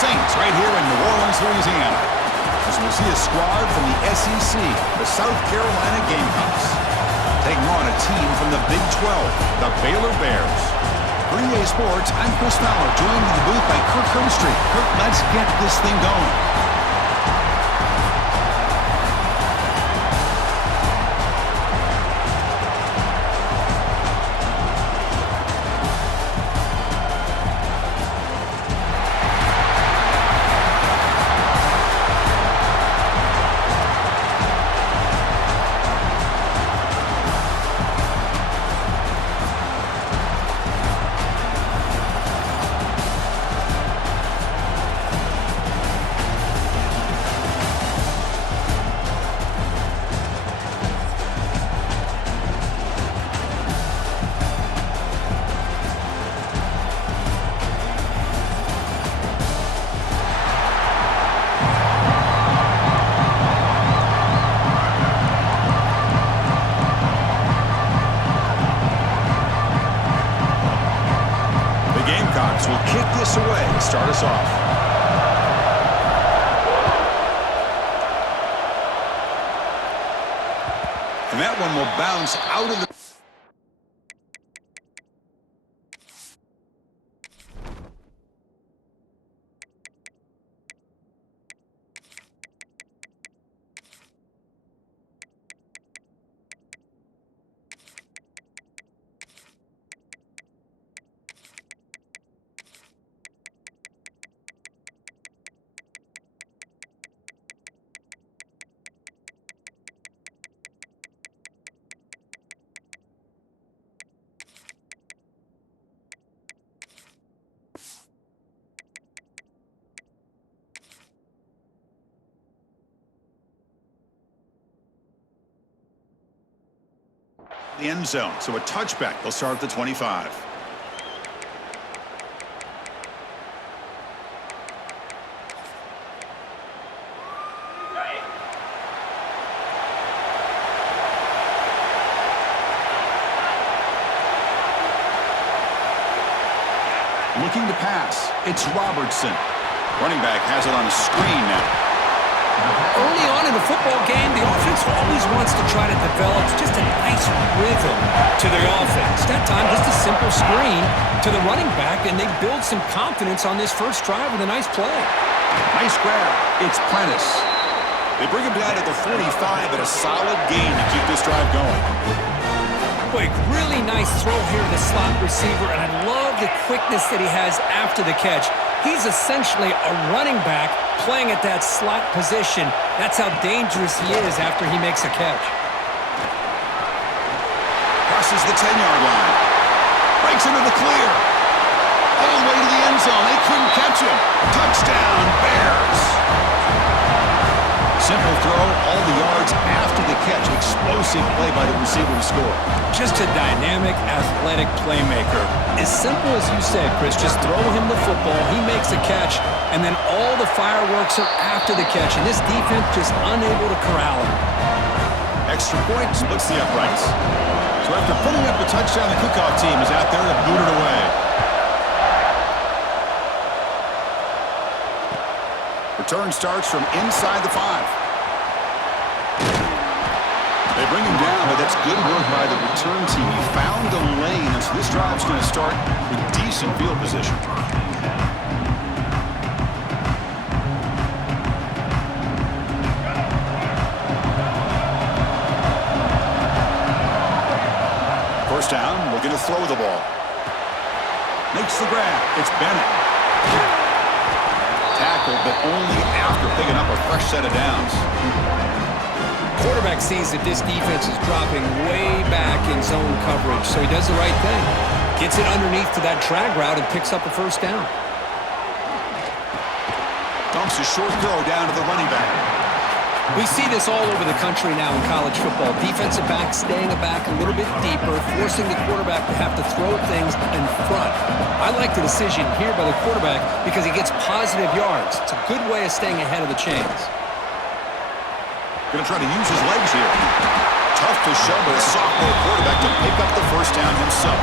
Saints right here in New Orleans, Louisiana. As we see a squad from the SEC, the South Carolina Gamecocks, taking on a team from the Big 12, the Baylor Bears. For EA Sports, I'm Chris Fowler, joined in the booth by Kirk Herbstreit. Kirk, let's get this thing going. Will kick this away to start us off. And that one will bounce out of the... the end zone. So a touchback. They'll start at the 25. Looking to pass. It's Robertson. Running back has it on a screen now. Early on in the football game, the offense always wants to try to develop just a nice rhythm to their offense. That time, just a simple screen to the running back, and they build some confidence on this first drive with a nice play. Nice grab. It's Prentice. They bring him down at the 45, but a solid gain to keep this drive going. Boy, really nice throw here to the slot receiver, and I love the quickness that he has after the catch. He's essentially a running back playing at that slot position. That's how dangerous he is after he makes a catch. Crosses the 10-yard line. Breaks into the clear. All the way to the end zone. They couldn't catch him. Touchdown, Bears. Simple throw, all the yards after the catch. Explosive play by the receiver to score. Just a dynamic, athletic playmaker. As simple as you said, Chris, just throw him the football, he makes a catch, and then all the fireworks are after the catch, and this defense just unable to corral him. Extra point splits the uprights. So after putting up a touchdown, the kickoff team is out there to boot it away. Return starts from inside the 5. They bring him down, but that's good work by the return team. He found the lane, and so this drive's going to start with decent field position. First down, looking to throw the ball. Makes the grab. It's Bennett. Tackled, but only after picking up a fresh set of downs. Quarterback sees that this defense is dropping way back in zone coverage, so he does the right thing. Gets it underneath to that drag route and picks up a first down. Dumps a short throw down to the running back. We see this all over the country now in college football. Defensive backs staying back a little bit deeper, forcing the quarterback to have to throw things in front. I like the decision here by the quarterback because he gets positive yards. It's a good way of staying ahead of the chains. Going to try to use his legs here. Tough to show, but a sophomore quarterback to pick up the first down himself.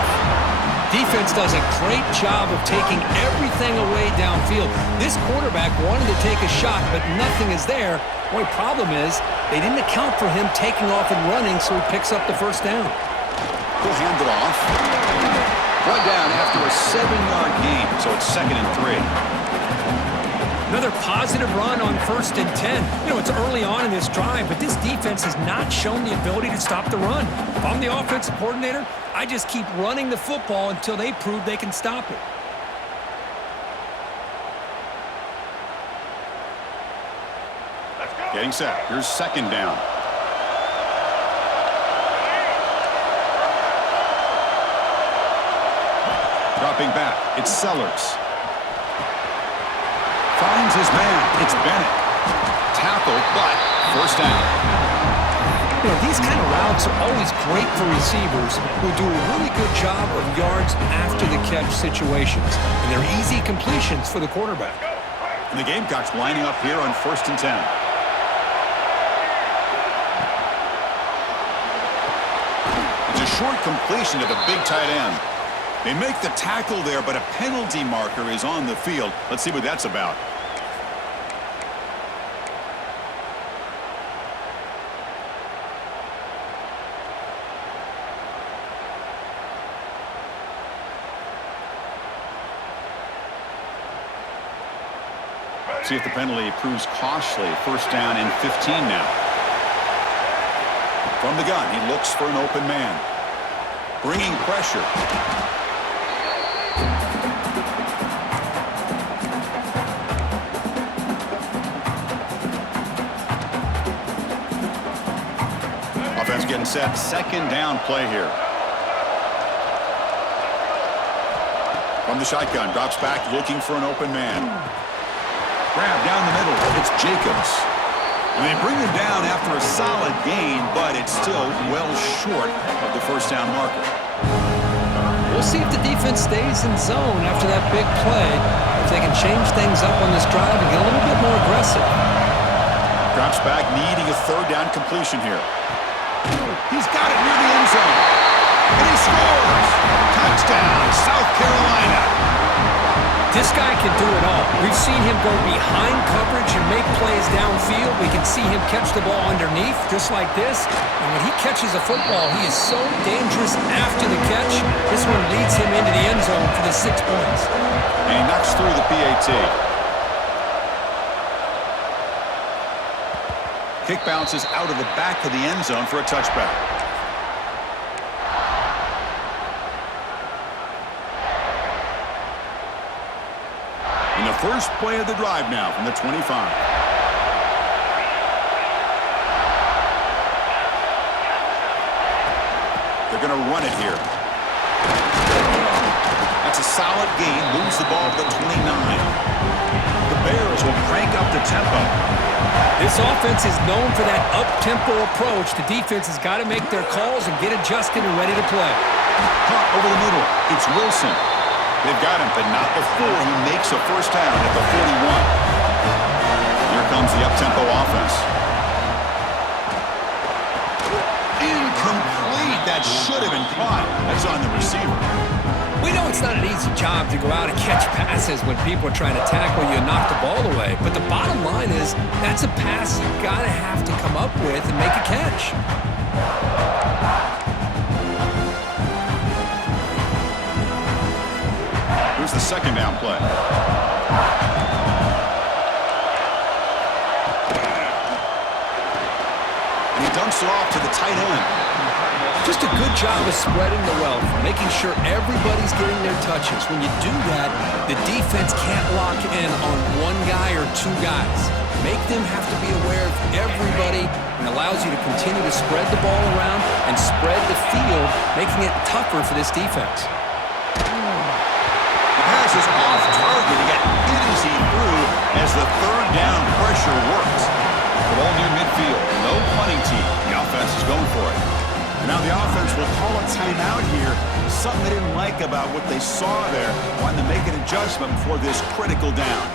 Defense does a great job of taking everything away downfield. This quarterback wanted to take a shot, but nothing is there. The only problem is they didn't account for him taking off and running, so he picks up the first down. He'll hand it off. Brought down after a 7-yard gain, so it's 2nd and 3. Another positive run on 1st and 10. You know, it's early on in this drive, but this defense has not shown the ability to stop the run. If I'm the offensive coordinator, I just keep running the football until they prove they can stop it. Getting set. Here's 2nd down. Dropping back. It's Sellers. Finds his man. It's Bennett. Tackled, but first down. You know, these kind of routes are always great for receivers who do a really good job of yards after the catch situations. And they're easy completions for the quarterback. And the Gamecocks lining up here on 1st and 10. It's a short completion to the big tight end. They make the tackle there, but a penalty marker is on the field. Let's see what that's about. See if the penalty proves costly. First down and 15 now. From the gun, he looks for an open man. Bringing pressure. Offense getting set. 2nd down play here. From the shotgun, drops back looking for an open man. Grab down the middle. It's Jacobs. And they bring him down after a solid gain, but it's still well short of the first down marker. We'll see if the defense stays in zone after that big play. If they can change things up on this drive and get a little bit more aggressive. Drops back, needing a 3rd down completion here. He's got it near the end zone. And he scores! Touchdown, South Carolina. This guy can do it all. We've seen him go behind coverage and make plays downfield. We can see him catch the ball underneath, just like this. And when he catches a football, he is so dangerous after the catch. This one leads him into the end zone for the 6 points. And he knocks through the PAT. Kick bounces out of the back of the end zone for a touchback. First play of the drive now from the 25. They're going to run it here. That's a solid gain. Moves the ball to the 29. The Bears will crank up the tempo. This offense is known for that up-tempo approach. The defense has got to make their calls and get adjusted and ready to play. Caught over the middle. It's Wilson. They've got him, but not before he makes a first down at the 41. Here comes the up-tempo offense. Incomplete. That should have been caught. That's on the receiver. We know it's not an easy job to go out and catch passes when people are trying to tackle you and knock the ball away. But the bottom line is that's a pass you've got to have to come up with and make a catch. Here's the 2nd down play. And he dumps it off to the tight end. Just a good job of spreading the wealth, making sure everybody's getting their touches. When you do that, the defense can't lock in on one guy or 2 guys. Make them have to be aware of everybody and allows you to continue to spread the ball around and spread the field, making it tougher for this defense. Pass is off target. He got hit as he threw as the 3rd down pressure worked. The ball near midfield. No punting team. The offense is going for it. And now the offense will call a timeout here. Something they didn't like about what they saw there. Wanting to make an adjustment before this critical down.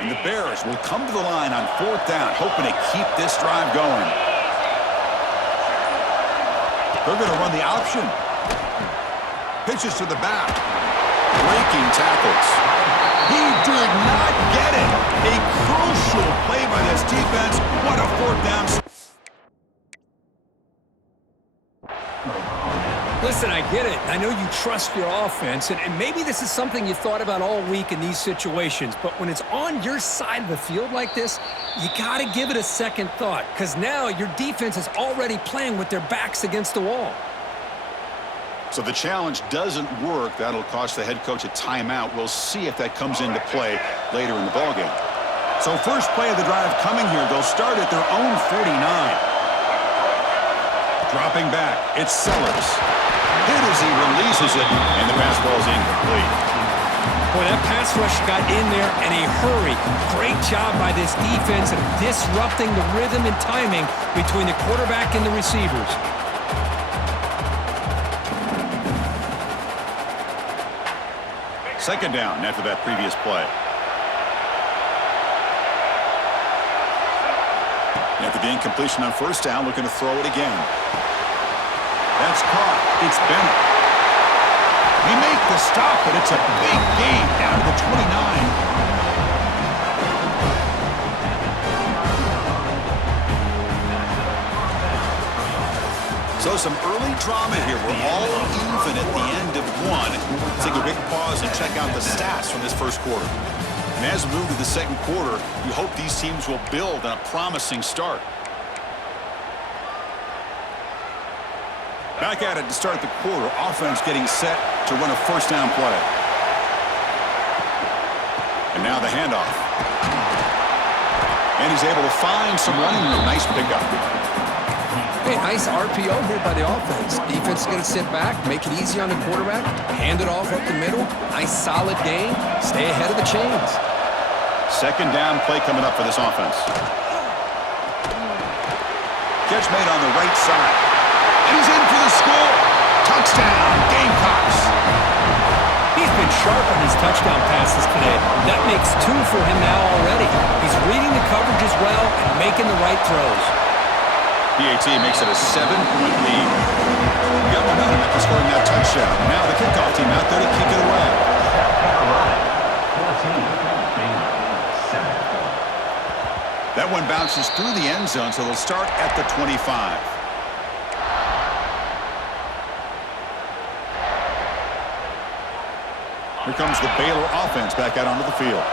And the Bears Bears will come to the line on 4th down, hoping to keep this drive going. They're going to run the option. Pitches to the back. Breaking tackles. He did not get it. A crucial play by this defense. What a 4th down. Listen, I get it. I know you trust your offense, and maybe this is something you thought about all week in these situations, but when it's on your side of the field like this, you got to give it a second thought, because now your defense is already playing with their backs against the wall. So the challenge doesn't work. That'll cost the head coach a timeout. We'll see if that comes into play later in the ballgame. So first play of the drive coming here. They'll start at their own 49. Dropping back, it's Sellers. Hit as he releases it, and the pass ball is incomplete. Boy, that pass rush got in there in a hurry. Great job by this defense of disrupting the rhythm and timing between the quarterback and the receivers. Second down after that previous play. After the incompletion on first down, looking to throw it again. That's caught. It's Bennett. They make the stop, but it's a big gain down to the 29. So some early drama here. We're all even at the end of one. Let's take a big pause and check out the stats from this first quarter. And as we move to the second quarter, you hope these teams will build on a promising start. Back at it to start the quarter. Offense getting set to run a first down play. And now the handoff. And he's able to find some running room. Nice pickup. Hey, nice RPO here by the offense. Defense is going to sit back, make it easy on the quarterback, hand it off up the middle. Nice solid game. Stay ahead of the chains. Second down play coming up for this offense. Catch made on the right side. And he's in for the score. Touchdown, Gamecocks. He's been sharp on his touchdown passes today. That makes 2 for him now already. He's reading the coverage as well and making the right throws. PAT makes it a 7-point lead. We got momentum after scoring that touchdown. Now the kickoff team out there to kick it away. That one bounces through the end zone, so they'll start at the 25. Here comes the Baylor offense back out onto the field.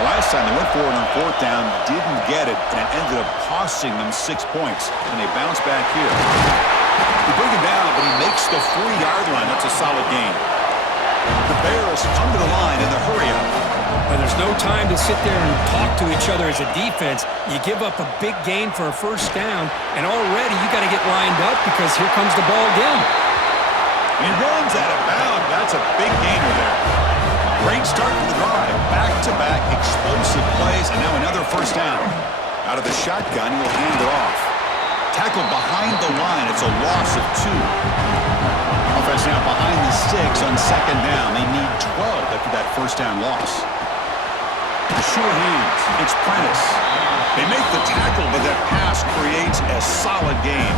The last time they went forward on 4th down, didn't get it, and it ended up costing them 6 points. And they bounce back here. They bring him down, but he makes the 4-yard line. That's a solid gain. The Bears come to the line in the hurry-up. And there's no time to sit there and talk to each other as a defense. You give up a big gain for a first down, and already you got to get lined up because here comes the ball again. And he runs out of bounds. That's a big gainer there. Great start to the drive. Back-to-back explosive plays, and now another first down. Out of the shotgun, he'll hand it off. Tackled behind the line. It's a loss of 2. Offense now behind the sticks on second down. They need 12 after that first down loss. Sure hands. It's Prentice. They make the tackle, but that pass creates a solid gain.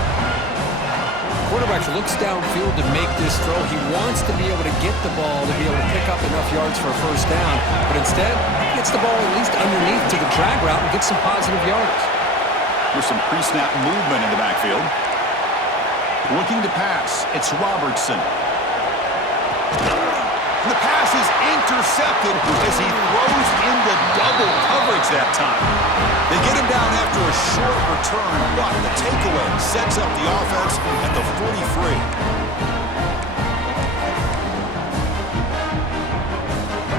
Quarterback looks downfield to make this throw. He wants to be able to get the ball to be able to pick up enough yards for a first down, but instead, he gets the ball at least underneath to the drag route and gets some positive yards. With some pre-snap movement in the backfield. Looking to pass. It's Robertson. And the pass is intercepted as he throws into double coverage that time. They get him down after a short return, but the takeaway sets up the offense at the 43.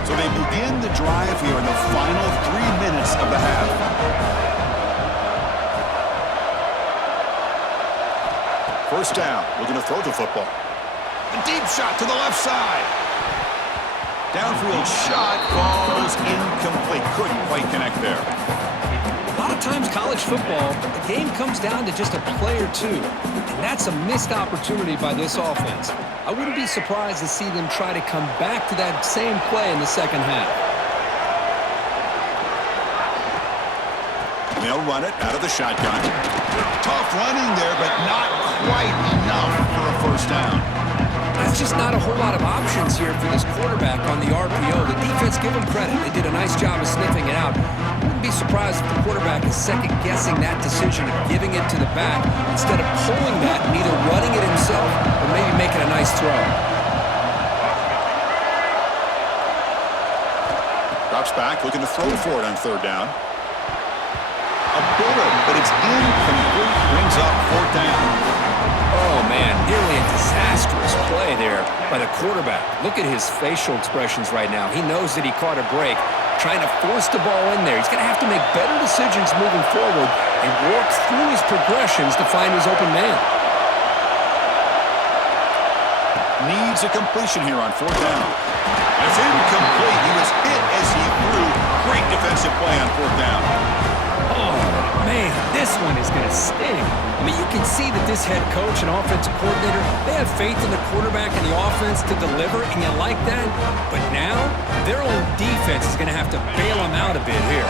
So they begin the drive here in the final 3 minutes of the half. First down, looking to throw the football. A deep shot to the left side. Downfield shot falls incomplete. Couldn't quite connect there. A lot of times college football, the game comes down to just a play or two, and that's a missed opportunity by this offense. I wouldn't be surprised to see them try to come back to that same play in the second half. they'll run it out of the shotgun. Tough running there, but not quite enough for a first down. That's just not a whole lot of options here for this quarterback on the RPO. The defense, give them credit. They did a nice job of sniffing it out. Wouldn't be surprised if the quarterback is second-guessing that decision of giving it to the back instead of pulling that and either running it himself or maybe making a nice throw. Drops back, looking to throw for it on third down. A bullet, but it's incomplete. Brings up fourth down. Oh, man, nearly a disastrous play there by the quarterback. Look at his facial expressions right now. He knows that he caught a break, trying to force the ball in there. He's going to have to make better decisions moving forward and work through his progressions to find his open man. Needs a completion here on fourth down. It's incomplete. He was hit as he threw. Great defensive play on fourth down. Oh, man, this one is going to sting. I mean, you can see that this head coach and offensive coordinator, they have faith in the quarterback and the offense to deliver, and you like that. But now, their own defense is going to have to bail them out a bit here.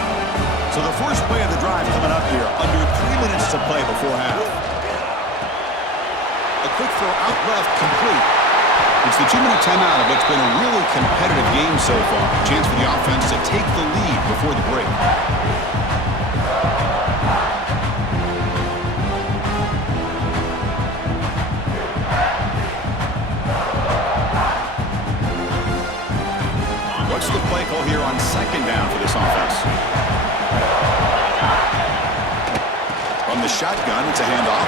So the first play of the drive coming up here, under 3 minutes to play before half. A quick throw out left, complete. It's the 2-minute timeout of what's been a really competitive game so far. Chance for the offense to take the lead before the break. What's the play call here on second down for this offense? From the shotgun, it's a handoff.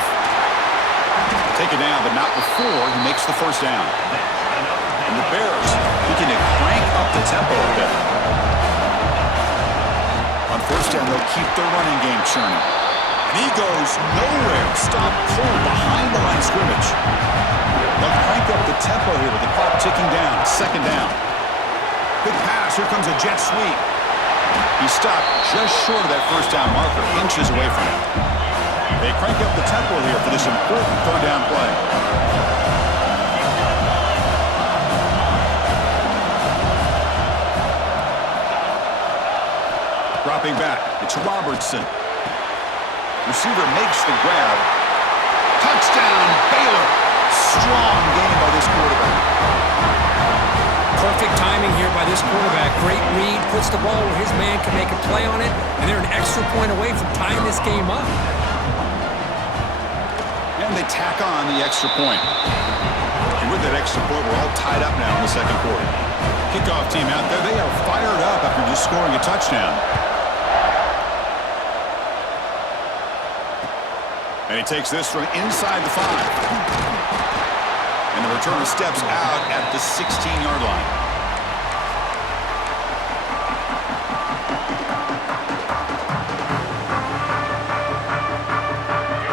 Take it down, but not before he makes the first down. And the Bears looking to crank up the tempo a bit. On first down, they'll keep their running game churning. And he goes nowhere. Stop cold behind the line of scrimmage. They'll crank up the tempo here with the clock ticking down. Second down. Good pass. Here comes a jet sweep. He stopped just short of that first down marker, inches away from it. They crank up the tempo here for this important third down play. Dropping back, it's Robertson. Receiver makes the grab. Touchdown, Baylor. Strong game by this quarterback. Perfect timing here by this quarterback. Great read, puts the ball where his man can make a play on it, and they're an extra point away from tying this game up. And they tack on the extra point. And with that extra point, we're all tied up now in the second quarter. Kickoff team out there, they are fired up after just scoring a touchdown. And he takes this from inside the 5. And the returner steps out at the 16-yard line.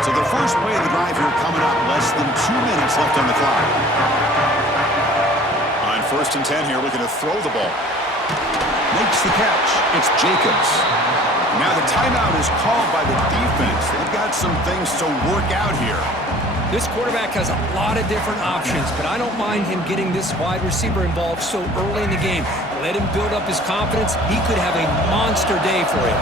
So the first play of the drive here coming up, less than 2 minutes left on the clock. On first and 10 here, looking to throw the ball. Makes the catch. It's Jacobs. Now the timeout is called by the defense. They've got some things to work out here. This quarterback has a lot of different options, but I don't mind him getting this wide receiver involved so early in the game. Let him build up his confidence. He could have a monster day for you.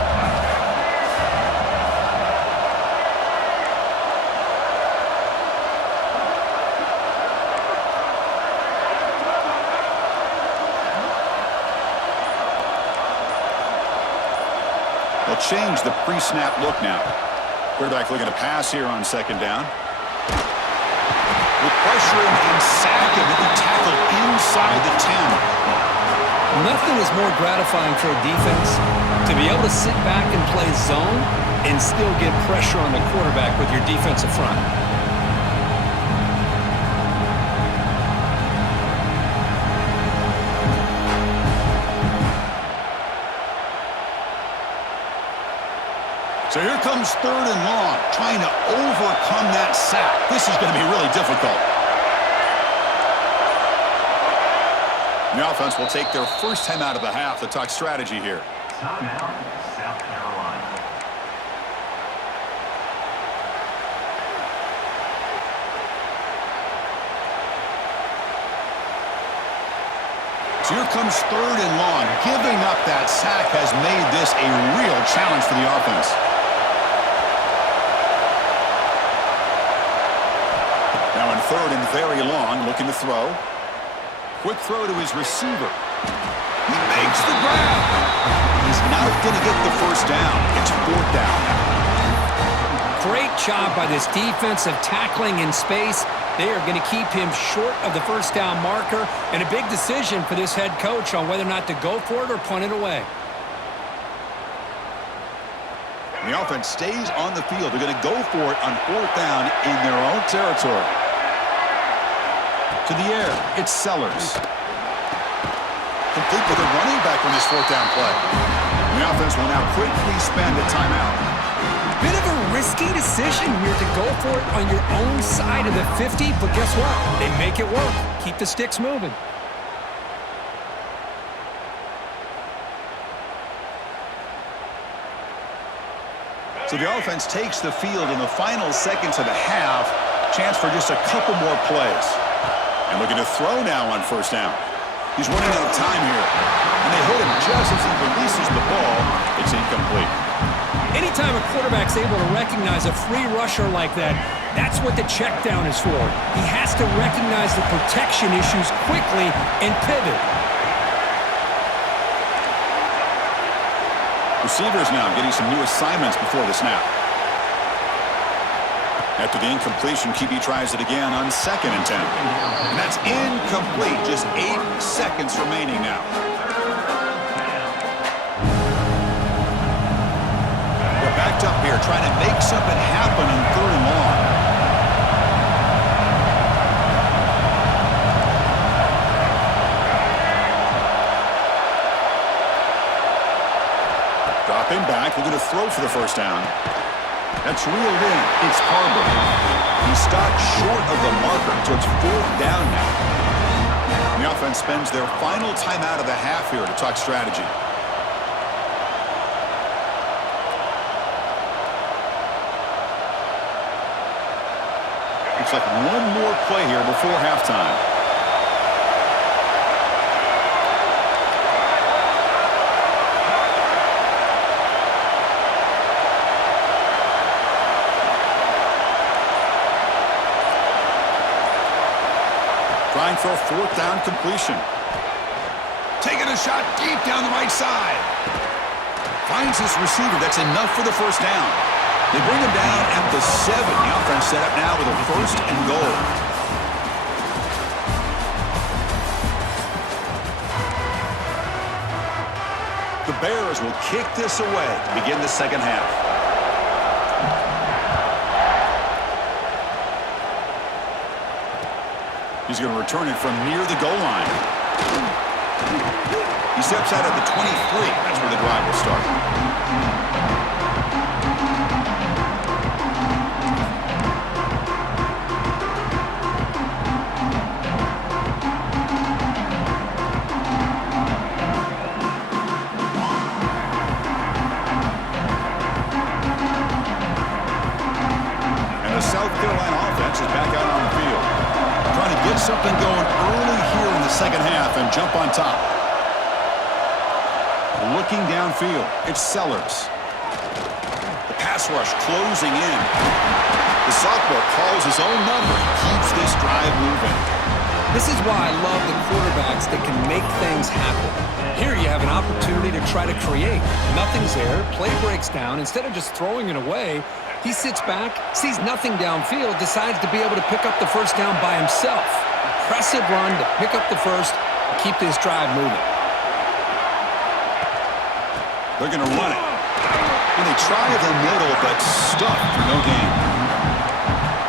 They'll change the pre-snap look now. Quarterback looking to pass here on second down. With pressure and sack him, he tackled inside the 10. Nothing is more gratifying for a defense to be able to sit back and play zone and still get pressure on the quarterback with your defensive front. So here comes third and long, trying to overcome that sack. This is going to be really difficult. The offense will take their first time out of the half to talk strategy here. Timeout, South Carolina. So here comes third and long. Giving up that sack has made this a real challenge for the offense. very long, looking to throw. Quick throw to his receiver. He makes the grab. He's not going to get the first down. It's 4th down now. Great job by this defensive tackling in space. They are going to keep him short of the first down marker, and a big decision for this head coach on whether or not to go for it or punt it away. The offense stays on the field. They're going to go for it on 4th down in their own territory. To the air, it's Sellers. Complete with a running back on this 4th down play. The offense will now quickly spend a timeout. Bit of a risky decision here to go for it on your own side of the 50, but guess what? They make it work. Keep the sticks moving. So the offense takes the field in the final seconds of the half. Chance for just a couple more plays. And looking to throw now on 1st down. He's running out of time here. And they hit him just as he releases the ball. It's incomplete. Anytime a quarterback's able to recognize a free rusher like that, that's what the check down is for. He has to recognize the protection issues quickly and pivot. Receivers now getting some new assignments before the snap. After the incompletion, QB tries it again on 2nd and 10. And that's incomplete. Just 8 seconds remaining now. They're backed up here, trying to make something happen on 3rd and long. Dropping back, we're going to throw for the 1st down. That's reeled in. It's Harbor. He stopped short of the marker, so it's 4th down now. The offense spends their final timeout of the half here to talk strategy. Looks like one more play here before halftime. Trying for a 4th down completion. Taking a shot deep down the right side. Finds his receiver. That's enough for the 1st down. They bring him down at the 7. The offense set up now with a 1st and goal. The Bears will kick this away to begin the 2nd half. He's going to return it from near the goal line. He steps out at the 23. That's where the drive will start. And the South Carolina offense is back out on the field. Trying to get something going early here in the 2nd half and jump on top. Looking downfield, it's Sellers. The pass rush closing in. The sophomore calls his own number and keeps this drive moving. This is why I love the quarterbacks that can make things happen. Here you have an opportunity to try to create. Nothing's there, play breaks down. Instead of just throwing it away, he sits back, sees nothing downfield, decides to be able to pick up the 1st down by himself. Impressive run to pick up the 1st and keep this drive moving. They're going to run it. And they try the middle, but stuck for no gain.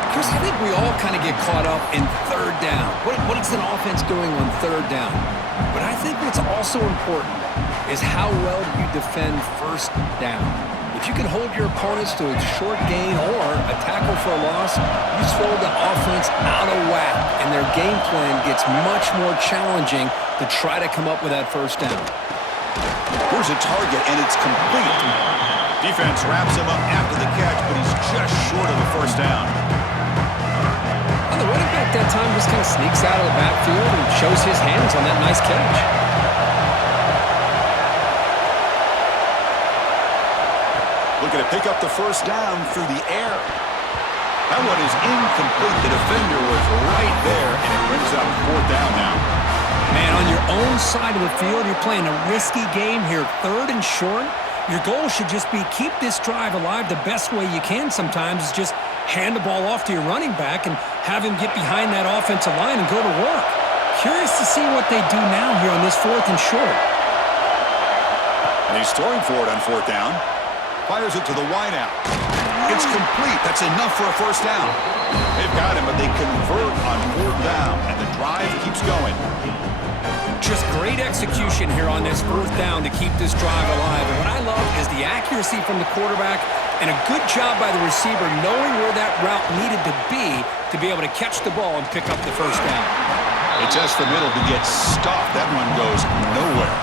Chris, I think we all kind of get caught up in 3rd down. What is an offense doing on 3rd down? But I think what's also important is how well you defend 1st down. If you can hold your opponents to a short gain or a tackle for a loss, you throw the offense out of whack, and their game plan gets much more challenging to try to come up with that 1st down. Here's a target, and it's complete. Defense wraps him up after the catch, but he's just short of the 1st down. And the running back that time just kind of sneaks out of the backfield and shows his hands on that nice catch. Looking to pick up the 1st down through the air. That one is incomplete. The defender was right there, and it brings up 4th down now. Man, on your own side of the field, you're playing a risky game here, 3rd and short. Your goal should just be keep this drive alive the best way you can sometimes is just hand the ball off to your running back and have him get behind that offensive line and go to work. Curious to see what they do now here on this 4th and short. And he's throwing for it on 4th down. Fires it to the wideout. It's complete. That's enough for a 1st down. They've got him, but they convert on 4th down, and the drive keeps going. Just great execution here on this 4th down to keep this drive alive. And what I love is the accuracy from the quarterback and a good job by the receiver knowing where that route needed to be able to catch the ball and pick up the 1st down. They test the middle to get stuffed. That one goes nowhere.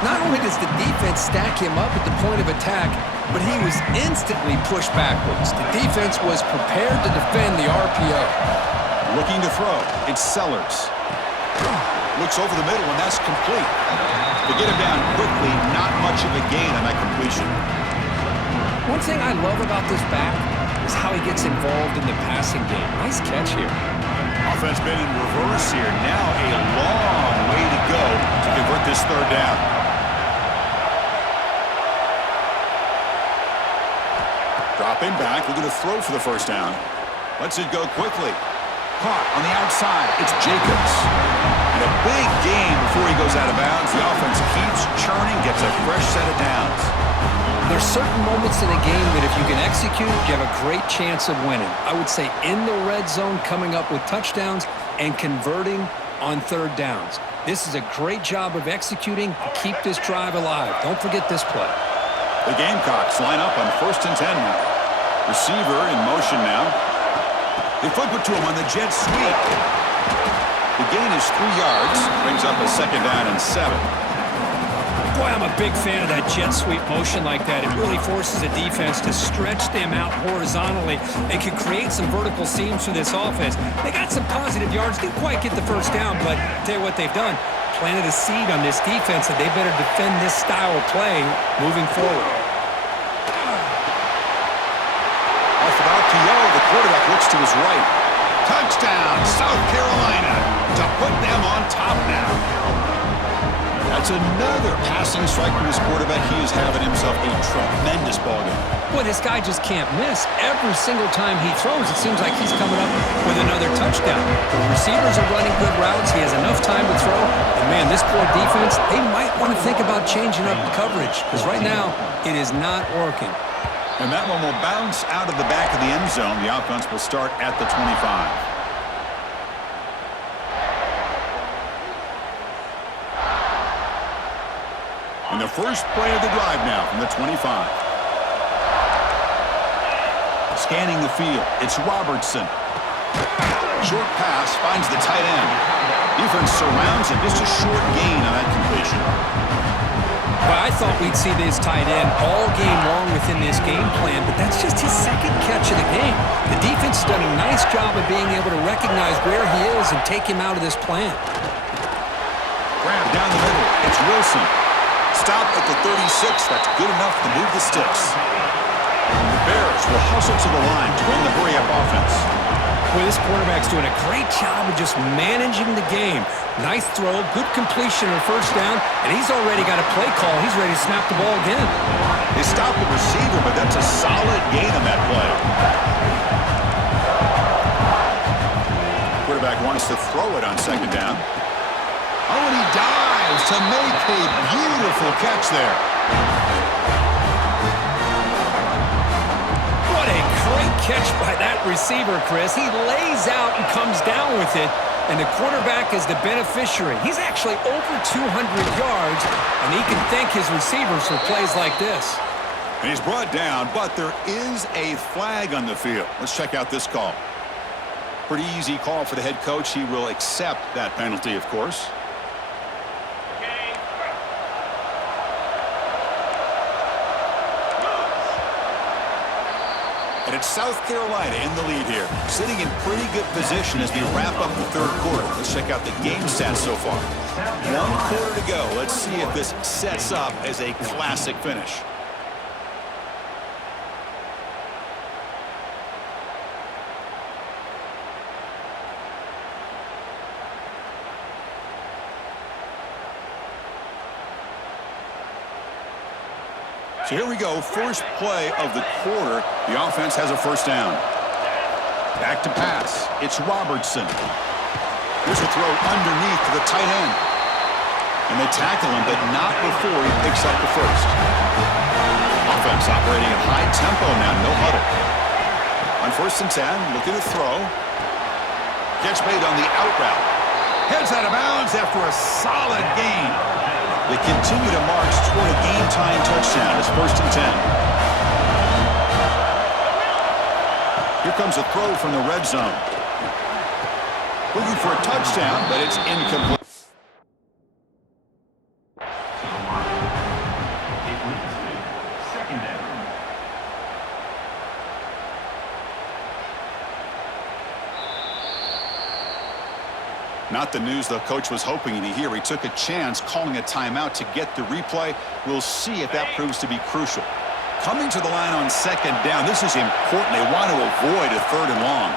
Not only does the defense stack him up at the point of attack, but he was instantly pushed backwards. The defense was prepared to defend the RPO. Looking to throw. It's Sellers. Looks over the middle, and that's complete. To get him down quickly, not much of a gain on that completion. One thing I love about this back is how he gets involved in the passing game. Nice catch here. Offense been in reverse here. Now a long way to go to convert this 3rd down. Dropping back, looking to throw for the 1st down. Lets it go quickly. Caught on the outside. It's Jacobs. And a big gain before he goes out of bounds. The offense keeps churning, gets a fresh set of downs. There's certain moments in a game that if you can execute, you have a great chance of winning. I would say in the red zone, coming up with touchdowns and converting on 3rd downs. This is a great job of executing to keep this drive alive. Don't forget this play. The Gamecocks line up on 1st and 10 now. Receiver in motion now. They flip it to him on the jet sweep. The gain is 3 yards. Brings up a 2nd down and 7. Boy, I'm a big fan of that jet sweep motion like that. It really forces a defense to stretch them out horizontally and can create some vertical seams for this offense. They got some positive yards. Didn't quite get the 1st down, but I'll tell you what they've done. Planted a seed on this defense that they better defend this style of play moving forward. Off the RPO, the quarterback looks to his right. Touchdown, South Carolina, to put them on top now. That's another passing strike from his quarterback. He is having himself a tremendous ballgame. Boy, this guy just can't miss. Every single time he throws, it seems like he's coming up with another touchdown. The receivers are running good routes. He has enough time to throw. And, man, this poor defense, they might want to think about changing up the coverage because right now it is not working. And that one will bounce out of the back of the end zone. The offense will start at the 25. And the first play of the drive now from the 25. Scanning the field, it's Robertson. Short pass finds the tight end. Defense surrounds him. Just a short gain on that completion. Well, I thought we'd see this tight end all game long within this game plan, but that's just his 2nd catch of the game. The defense has done a nice job of being able to recognize where he is and take him out of this plan. Grab down the middle. It's Wilson. Stop at the 36. That's good enough to move the sticks. The Bears will hustle to the line to run the hurry-up offense. Well, this quarterback's doing a great job of just managing the game. Nice throw, good completion or 1st down, and he's already got a play call. He's ready to snap the ball again. They stop the receiver, but that's a solid gain on that play. Quarterback wants to throw it on 2nd down. Oh, and he dives to make a beautiful catch there. What a great catch by that receiver, Chris. He lays out and comes down with it, and the quarterback is the beneficiary. He's actually over 200 yards, and he can thank his receivers for plays like this. And he's brought down, but there is a flag on the field. Let's check out this call. Pretty easy call for the head coach. He will accept that penalty, of course. And it's South Carolina in the lead here, sitting in pretty good position as we wrap up the 3rd quarter. Let's check out the game stats so far. 1 quarter to go. Let's see if this sets up as a classic finish. So here we go, first play of the quarter. The offense has a first down. Back to pass. It's Robertson. Here's a throw underneath to the tight end. And they tackle him, but not before he picks up the first. Offense operating at high tempo now, no huddle. On 1st and 10, looking to throw. Catch made on the out route. Heads out of bounds after a solid gain. They continue to march toward a game-tying touchdown. It's 1st and 10. Here comes a throw from the red zone. Looking for a touchdown, but it's incomplete. Not the news the coach was hoping to hear. He took a chance calling a timeout to get the replay. We'll see if that proves to be crucial. Coming to the line on 2nd down. This is important. They want to avoid a 3rd and long.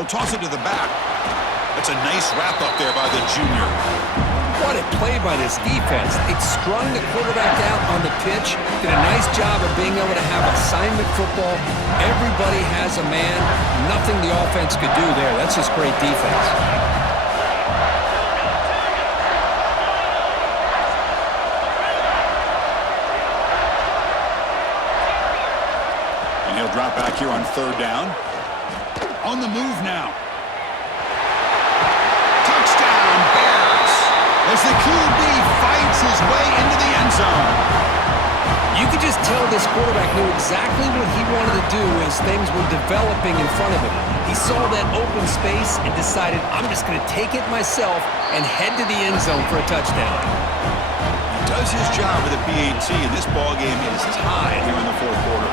He'll toss it to the back. That's a nice wrap up there by the junior. What a play by this defense. They strung the quarterback out on the pitch, did a nice job of being able to have assignment football. Everybody has a man. Nothing the offense could do there. That's just great defense. And he'll drop back here on 3rd down. On the move now. Touchdown, Bears! As the QB fights his way into the end zone. You could just tell this quarterback knew exactly what he wanted to do as things were developing in front of him. He saw that open space and decided, I'm just going to take it myself and head to the end zone for a touchdown. He does his job with a PAT, and this ball game is tied here in the 4th quarter.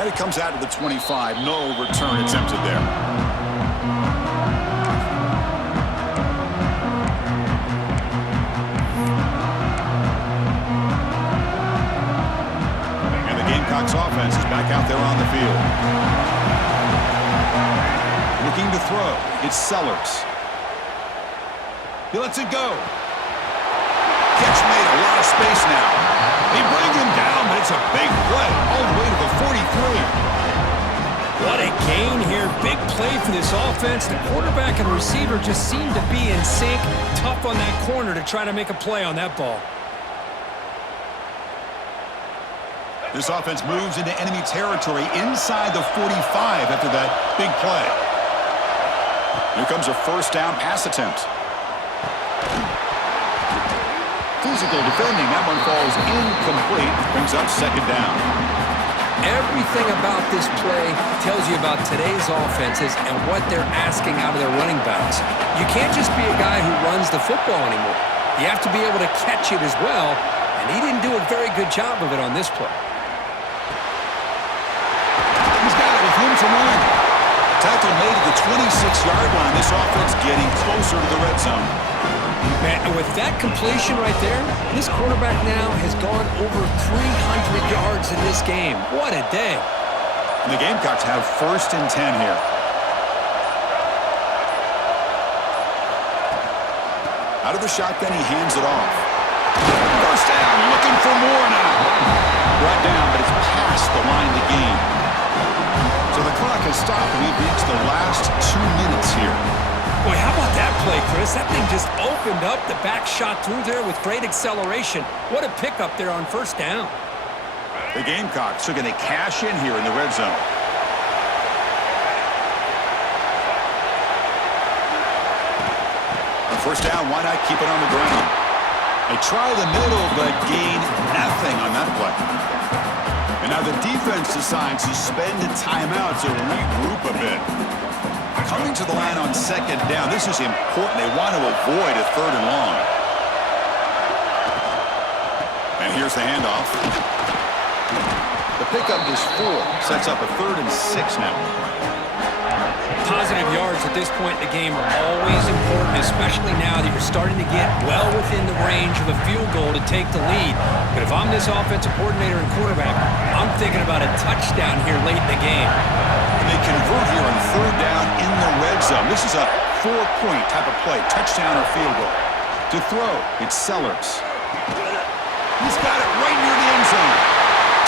And it comes out to the 25. No return attempted there. And the Gamecocks offense is back out there on the field. Looking to throw. It's Sellers. He lets it go. Catch made, a lot of space now. He brings him down, but it's a big play all the way to the 43. What a gain here. Big play for this offense. The quarterback and receiver just seem to be in sync. Tough on that corner to try to make a play on that ball. This offense moves into enemy territory inside the 45 after that big play. Here comes a 1st down pass attempt. Physical defending. That one falls incomplete. Brings up 2nd down. Everything about this play tells you about today's offenses and what they're asking out of their running backs. You can't just be a guy who runs the football anymore. You have to be able to catch it as well, and he didn't do a very good job of it on this play. He's got it with room to run. Tackle made at the 26-yard line. This offense getting closer to the red zone. Man, and with that completion right there, this quarterback now has gone over 300 yards in this game. What a day. And the Gamecocks have 1st and 10 here. Out of the shotgun, he hands it off. 1st down, looking for more now. Brought down, but it's past the line to gain. So the clock has stopped, and we've reached the last 2 minutes here. Boy, how about that play, Chris? That thing just opened up. The back shot through there with great acceleration. What a pickup there on 1st down. The Gamecocks are going to cash in here in the red zone. On 1st down, why not keep it on the ground? They try the middle, but gain nothing on that play. And now the defense decides to spend a timeout to regroup a bit. Coming to the line on 2nd down. This is important. They want to avoid a 3rd and long. And here's the handoff. The pickup is 4. Sets up a 3rd and 6 now. Positive yards at this point in the game are always important, especially now that you're starting to get well within the range of a field goal to take the lead. But if I'm this offensive coordinator and quarterback, I'm thinking about a touchdown here late in the game. And they convert here on third down in the red zone. This is a 4-point type of play, touchdown or field goal. To throw, it's Sellers. He's got it right near the end zone.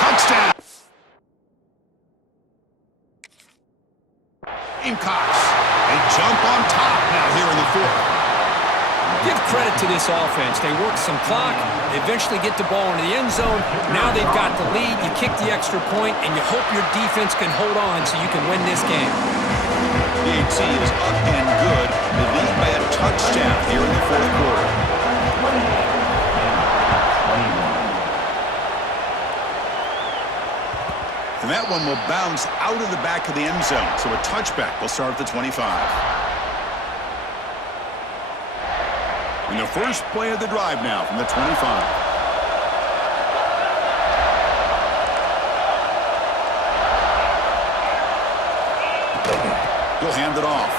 Touchdown. Gamecocks. They jump on top now here in the fourth. Give credit to this offense. They work some clock. They eventually get the ball into the end zone. Now they've got the lead. You kick the extra point, and you hope your defense can hold on so you can win this game. The AT is up and good. They lead by a touchdown here in the fourth quarter. 21. And that one will bounce out of the back of the end zone. So a touchback will start at the 25. And the first play of the drive now from the 25. He'll hand it off.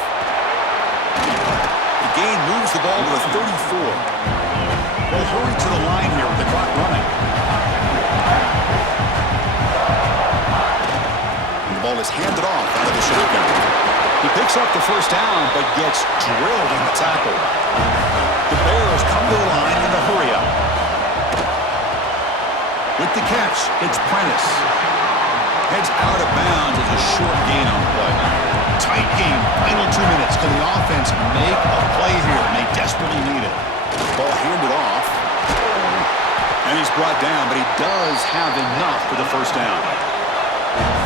The gain moves the ball to the 34. We'll hurry to the line here with the clock running. Ball is handed off out of the shotgun. He picks up the first down, but gets drilled on the tackle. The Bears come to the line in a hurry-up. With the catch, it's Prentice. Heads out of bounds as a short gain on the play. Tight game, final 2 minutes. Can the offense make a play here? And they desperately need it. Ball handed off. And he's brought down, but he does have enough for the first down.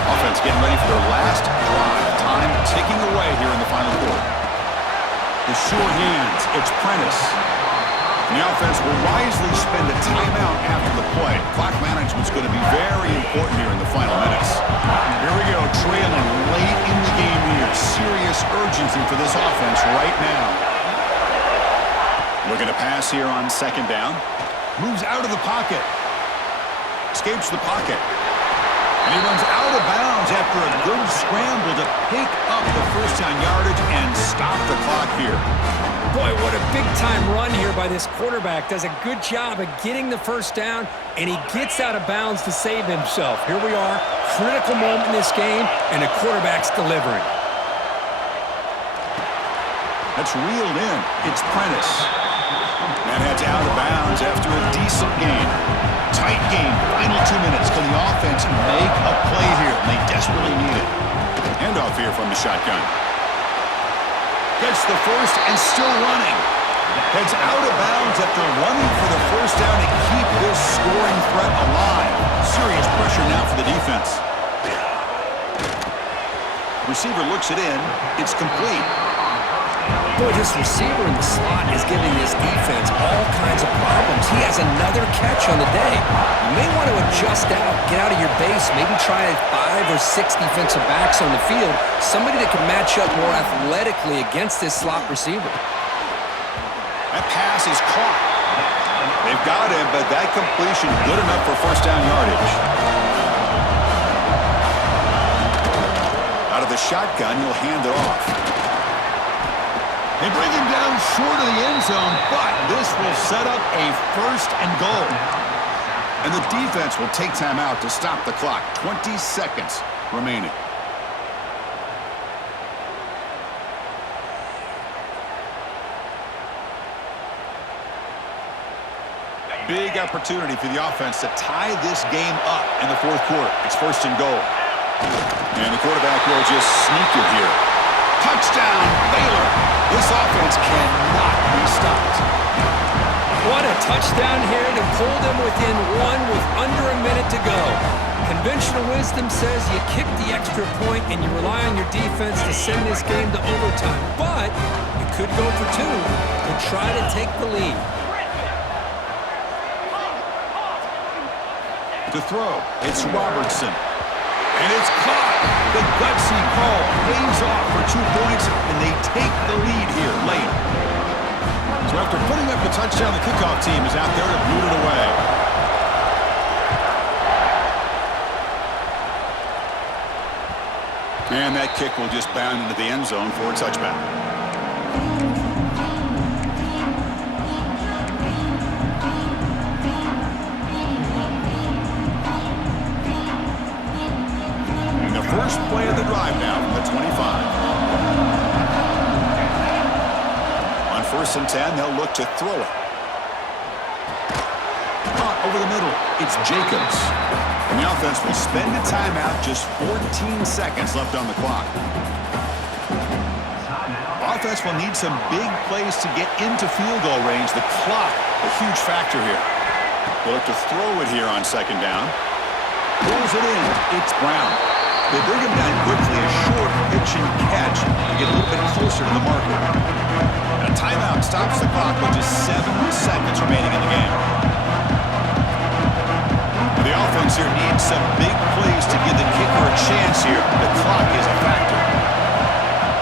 Offense getting ready for their last drive. Time ticking away here in the final quarter. The short hands, it's Prentice. And the offense will wisely spend a timeout after the play. Clock management's going to be very important here in the final minutes. Here we go, trailing late in the game here. Serious urgency for this offense right now. Looking to pass here on second down. Moves out of the pocket. Escapes the pocket. And he runs out of bounds after a good scramble to pick up the first down yardage and stop the clock here. Boy, what a big-time run here by this quarterback. Does a good job of getting the first down, and he gets out of bounds to save himself. Here we are, critical moment in this game, and the quarterback's delivering. That's reeled in. It's Prentice. And heads out of bounds after a decent gain. Tight game, final 2 minutes. Can the offense make a play here? And they desperately need it. Handoff here from the shotgun. Gets the first and still running. Heads out of bounds after running for the first down to keep this scoring threat alive. Serious pressure now for the defense. Receiver looks it in. It's complete. Boy, this receiver in the slot is giving this defense all kinds of problems. He has another catch on the day. You may want to adjust out, get out of your base, maybe try 5 or 6 defensive backs on the field, somebody that can match up more athletically against this slot receiver. That pass is caught. They've got him, but that completion good enough for first down yardage. Out of the shotgun, he'll hand it off. They bring him down short of the end zone, but this will set up a first and goal. And the defense will take time out to stop the clock. 20 seconds remaining. Big opportunity for the offense to tie this game up in the fourth quarter. It's first and goal. And the quarterback will just sneak it here. Touchdown, Baylor. This offense cannot be stopped. What a touchdown here to pull them within one with under a minute to go. Conventional wisdom says you kick the extra point and you rely on your defense to send this game to overtime. But you could go for 2 to try to take the lead. To throw, it's Robertson. And it's caught. The gutsy call pays off for 2 points, and they take the lead here late. So after putting up the touchdown, the kickoff team is out there to boot it away. And that kick will just bound into the end zone for a touchback. And the first play of the drive now from the 25. On 1st and 10, they'll look to throw it. Caught over the middle. It's Jacobs. And the offense will spend a timeout, just 14 seconds left on the clock. Offense will need some big plays to get into field goal range. The clock, a huge factor here. They'll look to throw it here on 2nd down. Pulls it in. It's Brown. They bring him down quickly, a short pitch and catch to get a little bit closer to the marker. A timeout stops the clock with just 7 seconds remaining in the game. The offense here needs some big plays to give the kicker a chance here. The clock is a factor.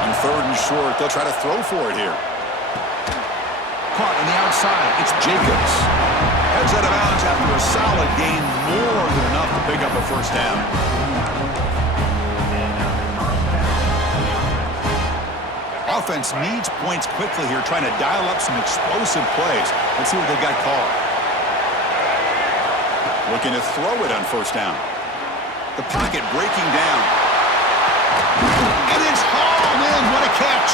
On 3rd and short, they'll try to throw for it here. Caught on the outside. It's Jacobs. Heads out of bounds after a solid gain, more than enough to pick up a 1st down. Offense needs points quickly here, trying to dial up some explosive plays. Let's see what they've got called. Looking to throw it on 1st down. The pocket breaking down. And it's hauled in. What a catch.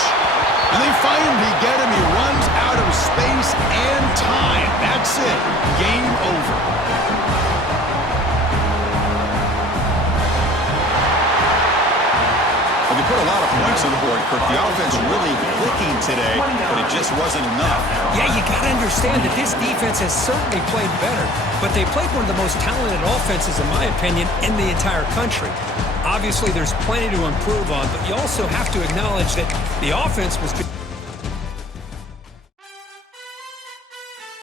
And they finally get him. He runs out of space and time. That's it. Game over. Well, they put a lot of points on the board, Kirk. The offense really clicking today, but it just wasn't enough. Yeah, you got to understand that this defense has certainly played better, but they played one of the most talented offenses, in my opinion, in the entire country. Obviously, there's plenty to improve on, but you also have to acknowledge that the offense was good.